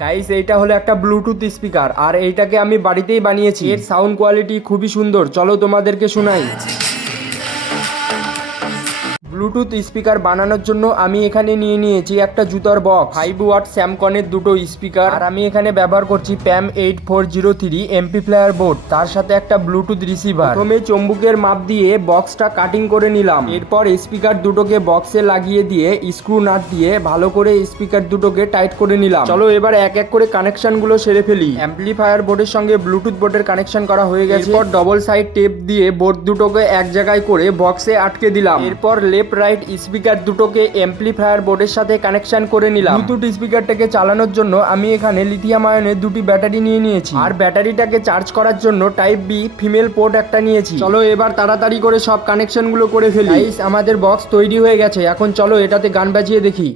Guys এইটা হলো একটা ব্লুটুথ স্পিকার আর এইটাকে আমি বাড়িতেই বানিয়েছি। এর সাউন্ড কোয়ালিটি খুবই সুন্দর, চলো তোমাদেরকে শোনাই। ব্লুটুথ স্পিকার বানানোর জন্য আমি এখানে নিয়ে নিয়েছি একটা জুতার বক্স, 5 ওয়াট স্যামকনের দুটো স্পিকার, আর আমি এখানে ব্যবহার করছি প্যাম 8403 এমপ্লিফায়ার বোর্ড, তার সাথে একটা ব্লুটুথ রিসিভার। প্রথমে চম্বুকের মাপ দিয়ে বক্সটা কাটিং করে নিলাম। এরপর স্পিকার দুটোকে বক্সে লাগিয়ে দিয়ে স্ক্রু নাট দিয়ে ভালো করে স্পিকার দুটোকে টাইট করে নিলাম। চলো এবার এক এক করে কানেকশন গুলো সেরে ফেলি। অ্যাম্পলিফায়ার বোর্ডের সঙ্গে ব্লুটুথ বোর্ডের কানেকশন করা হয়ে গেছে। এরপর ডবল সাইড টেপ দিয়ে বোর্ড দুটোকে এক জায়গায় করে বক্সে আটকে দিলাম। এরপর লেফট রাইট স্পিকার দুটোকে এমপ্লিফায়ার বোর্ডের সাথে কানেকশন করে নিলাম। ব্লুটুথ স্পিকারটাকে চালানোর জন্য আমি এখানে লিথিয়াম আয়নের দুটি ব্যাটারি নিয়ে নিয়েছি, আর ব্যাটারিটাকে চার্জ করার জন্য টাইপ বি ফিমেল পোর্ট একটা নিয়েছি। চলো এবার তাড়াতাড়ি করে সব কানেকশন গুলো করে ফেলি। গাইস আমাদের বক্স তৈরি হয়ে গেছে, এখন চলো এটাতে গান বাজিয়ে দেখি।